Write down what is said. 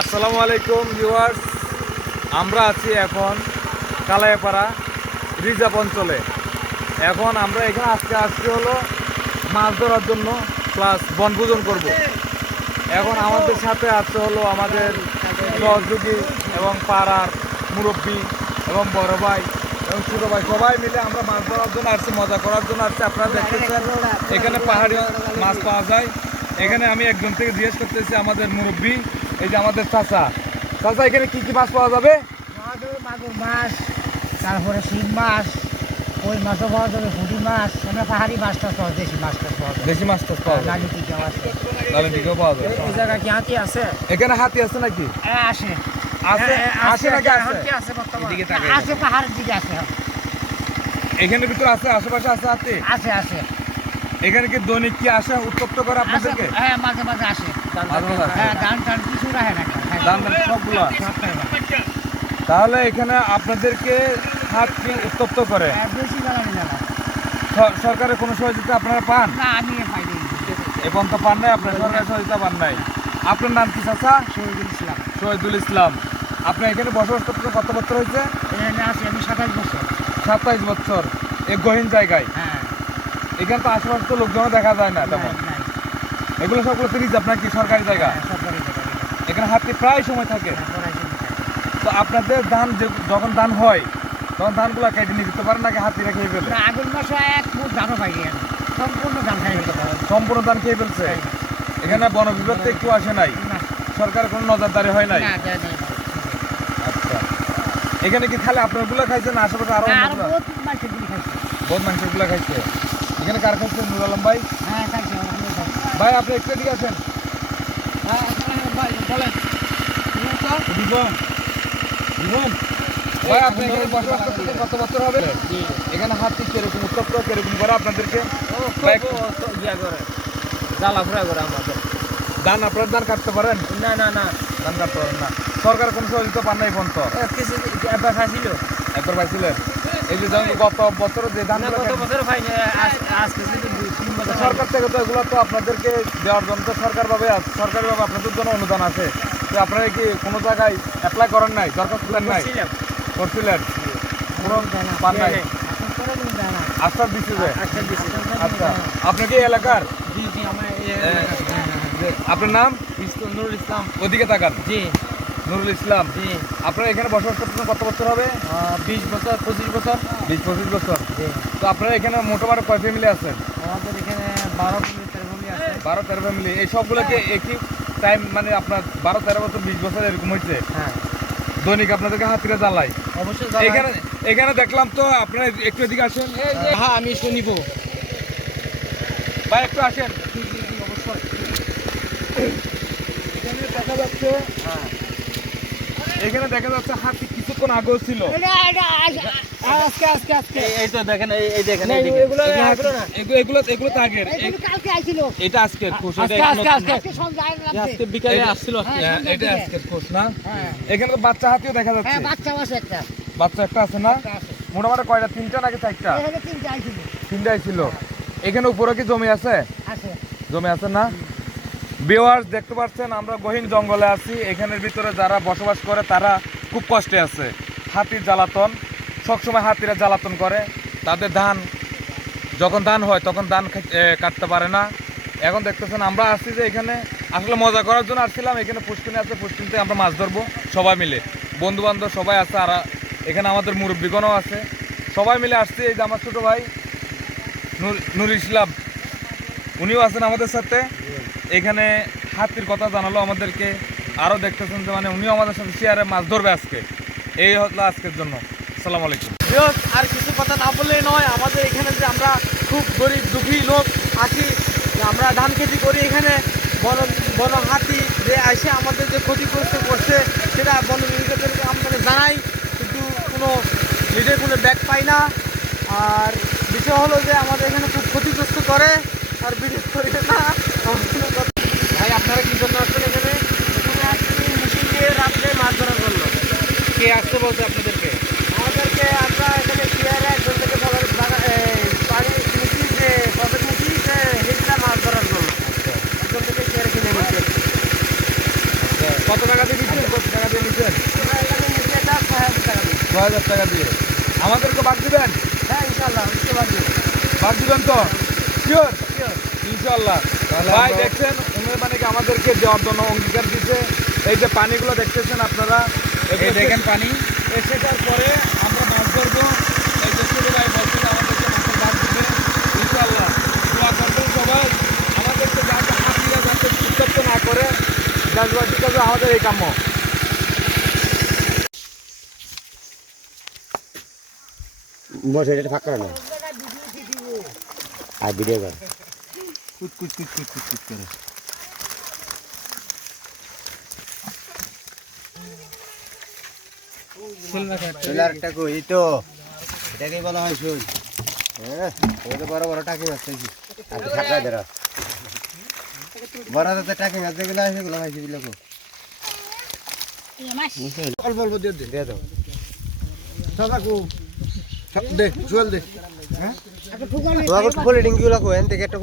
আসসালামু আলাইকুম ভিউয়ার্স, আমরা আছি এখন কালাইপাড়া রিজার্ভ অঞ্চলে। এখন আমরা এখানে আজকে হলো মাছ ধরার জন্য প্লাস বনভোজন করব। এখন আমাদের সাথে আছে হলো আমাদের সহযোগী এবং পাড়ার মুরব্বী এবং বড় ভাই এবং ছোট ভাই, সবাই মিলে আমরা মাছ ধরার জন্য আসছি, মজা করার জন্য আসছি। আপনারা দেখতেছেন এখানে পাহাড়ি মাছ পাওয়া যায়। এখানে আমি একজন থেকে জিজ্ঞেস করতেছি আমাদের মুরব্বী, এই যে আমাদের চাচা। চাচা, এখানে কি কি মাছ পাওয়া যাবে? মাগুর মাছ, তারপরে শিং মাছ, কই মাছও পাওয়া যাবে, পুঁটি মাছ, আমরা পাহাড়ি মাছটা পাওয়া, দেশি মাছটা পাওয়া যাবে, দেশি মাছটা পাওয়া যাবে, লালি টিকা আছে, লালি দিকেও পাওয়া যাবে। এই জায়গায় কি হাতি আছে? এখানে হাতি আছে নাকি? আসে আছে আছে নাকি? আছে হাতি আছে, বর্তমানে এদিকে তাকাই আছে, পাহাড়ের দিকে আছে, এখানের ভিতরে আছে, আশেপাশে আছে হাতি। আছে আছে। এখানে কি দৈনিক কি আসে উত্তপ্ত করে আপনাদেরকে? হ্যাঁ, মাঝে মাঝে আসে। মাঝে মাঝে আসে? হ্যাঁ, ধান টান কিছু রাখে না, দাম সবগুলো। তাহলে এখানে আপনাদেরকে হাত কি উত্তপ্ত করে? বেশি জ্বালানি না। সরকারের কোনো সহযোগিতা আপনারা পান? না, আমি পাইনি এখন তো পান নাই, আপনার সরকারের সহযোগিতা পান নাই। আপনার নাম কি চাচা? শহীদুল ইসলাম। শহীদুল ইসলাম। আপনি এখানে বসবাস করতে কত বছর হয়েছে? এখানে আছি আমি 27 বছর। 27 বছর। এই গহীন জায়গায় হ্যাঁ, এখানে তো আশেপাশে তো লোকজন দেখা যায় না তেমন। নাই, এগুলো সবগুলো তিরিশ আপনার কি সরকারি জায়গা? হ্যাঁ, সরকারি জায়গা। এখানে হাতি প্রায় সময় থাকে। পড়াইছি। তো আপনাদের ধান যখন ধান হয় তখন ধানগুলো কেটে নিয়ে যেতে পারেন নাকি হাতিরা খেয়ে ফেলে? না, আগুন মাসে এক মুঠ ধানও পাইনি আমি, সম্পূর্ণ ধান খাই নিতে পারো। সম্পূর্ণ ধান খেয়ে ফেলছে। এখানে বন বিভাগ তো একটু আসে নাই, না, সরকারের কোনো নজরদারি হয় নাই। না, যায় নাই। আচ্ছা, এখানে কি খালি আপনারগুলো খাইছেন না আশেপাশে আরো আর বহুত মাইসে গুলি খাইছে। বহুত মানুষের গুলা খাইছে? এখানে কার খাইছে? নুর আলম ভাই। হ্যাঁ, খাইছে, আমিও খাইছি। ভাই, আপনি একটু এদিকে আছেন। হ্যাঁ, ভাই বলেন। জীবন জীবন ভাই, আপনি এখানে বসবাস করতে কত বছর হবে? এখানে হাতি কিরকম উত্তপ্ত কিরকম করে আপনাদেরকে? জ্বালাফোড়া করে আমাদের। ধান আপনার ধান কাটতে পারেন? না না না, ধান কাটতে পারেন না। সরকার কোনো সহযোগিতা পান নাই পর্যন্ত? কিছু একবার খাইছিল। একবার পাইছিলেন? এই যে যেমন গত বছর যে ধান গত বছর পাইনি, আজকে 2-3 বছর। সরকার থেকে তো এগুলো তো আপনাদেরকে দেওয়ার জন্য তো সরকারিভাবে আপনাদের জন্য অনুদান আছে। তো আপনারা কি কোনো জায়গায় অ্যাপ্লাই করেন নাই, দরখাস্ত দেন নাই? করছিলেন? কোনো পান নাই? আশ্বাস দিচ্ছে যে? আচ্ছা, আপনি কি এলাকার? জি জি, আমার আপনার নাম? নুরুল ইসলাম। ওদিকে তাকান। জি নুরুল ইসলাম। জি, আপনারা এখানে বসবাস করতেছেন কত বছর হবে? 20 বছর 25 বছর। 20-25 বছর। জি, তো আপনারা এখানে মোটামুটি কয় ফ্যামিলি আছেন? আমাদের এখানে 12 ফ্যামিলি আছে। 12-13 ফ্যামিলি। এই সবগুলোকে একই টাইম মানে আপনার 12-13 বছর 20 বছর এরকম হয়েছে? হ্যাঁ, দৈনিক আপনাদেরকে হাতিরা জ্বালাই? অবশ্যই। এখানে এখানে দেখলাম তো, আপনারা একটু এদিকে আসেন। হ্যাঁ, আমি শুনিব। ভাই, একটু আসেন। অবশ্যই। এখানে দেখা যাচ্ছে এখানে দেখা যাচ্ছে হাতি কিছুক্ষণ আগেও ছিল। আজকে এই তো দেখেন, এই দেখেন, এগুলো তো আগের। কালকে আইছিল। এটা আজকের খোঁজ। আজকে বিকালে আসছিল। এটা আজকের খোঁজ না? হ্যাঁ, এখানে তো বাচ্চা হাতিও দেখা যাচ্ছে। হ্যাঁ, বাচ্চা আছে একটা। বাচ্চা একটা আছে না? মোটামুটি কয়টা? 3টা নাকি 4টা? এখানে 3টা আইছিল। 3টাই ছিল। এখানে উপরে কি জমি আছে? আছে। জমি আছে না? ভিউয়ার্স, দেখতে পাচ্ছেন আমরা গহীন জঙ্গলে আছি। এখানের ভিতরে যারা বসবাস করে তারা খুব কষ্টে আছে। হাতির জ্বালাতন, সবসময় হাতিরা জ্বালাতন করে। তাদের ধান যখন ধান হয় তখন ধান কাটতে পারে না। এখন দেখতেছেন আমরা আসছি যে এখানে আসলে মজা করার জন্য আসছিলাম। এখানে পুষ্কিনি আছে, পুষ্কিনিতে আমরা মাছ ধরবো সবাই মিলে, বন্ধু বান্ধব সবাই আছে। আর এখানে আমাদের মুরব্বীগণও আছে, সবাই মিলে আসছি। এই যে আমার ছোটো ভাই নুর ইসলাম, উনিও আছেন আমাদের সাথে। এখানে হাতির কথা জানালো আমাদেরকে। আরও দেখতেছেন যে মানে উনিও আমাদের সাথে শেয়ারে মাছ ধরবে আজকে। এই হলো আজকের জন্য। আসসালামু আলাইকুম। আর কিছু কথা না বললেই নয়, আমাদের এখানে যে আমরা খুব গরিব দুঃখী লোক আছি, আমরা ধান খেতি করি। এখানে বন হাতি যে এসে আমাদের যে ক্ষতিগ্রস্ত করছে সেটা বন বিভাগকে আমরা জানাই, কিন্তু কোনো লিডের কোনো ব্যাক পাই না। আর বিষয় হলো যে আমাদের এখানে খুব ক্ষতিগ্রস্ত করে, আর বিশেষ করে না। ভাই, আপনারা কি জন্য আসছেন এখানে? মেশিন দিয়ে রাত্রে মাছ ধরার জন্য। কে আসতে বলছে আপনাদেরকে? আমাদেরকে আমরা এখানে চেয়ারে একজন থেকে পানি মুখি যে পকেট মুখি সে হিজড়া মাছ ধরার জন্য একজন থেকে চেয়ারে কিনে নিচ্ছে। আচ্ছা, কত টাকা দিয়ে নিচ্ছেন? কত টাকা দিয়ে নিচ্ছেন? আমরা এখানে নিচে এটা 6,000 টাকা দিই। 6,000 টাকা দিয়ে। আমাদেরকে বাদ দিবেন? হ্যাঁ ইনশাআল্লাহ বুঝতে পারছি। বাদ দিবেন তো? শিওর? Sure. ইনশাআল্লাহ। তাহলে ভাই আমরা- দেখছেন উনি মানে কি আমাদেরকে দেওয়ার জন্য অঙ্গীকার দিছে। এই যে পানিগুলো দেখতেছেন আপনারা, এই দেখেন পানি। এসেটার পরে আমরা মাছ ধরবো। এই যে ছোট ভাই বলছিল আমাদেরকে মাছের বাদ দিবে ইনশাআল্লাহ। দোয়া করবেন সবাই আমাদেরকে যাতে হাতিরা যাতে উত্তপ্ত না করে। দেশবাসীর কাছে আমাদের এই কাম্য। বসে এটা ফাঁকা না আর ভিডিও কর কুচ কুচ কুচ কুচ কুচ কুচ করে। একটা কই তো এটাকেই বলা হয় শুন হ্যাঁ ওই তো বড় বড় টাকি মাছ খাইছি আর ফাঁকা ধরা বড় তো টাকি মাছ যেগুলো আছে সেগুলো খাইছি দিলে অল্প অল্প দিয়ে দে। দিয়ে দাও কাকু দে জল দে। তোমাকে একটু ফোল্ডিং গুলো কো এন থেকে একটা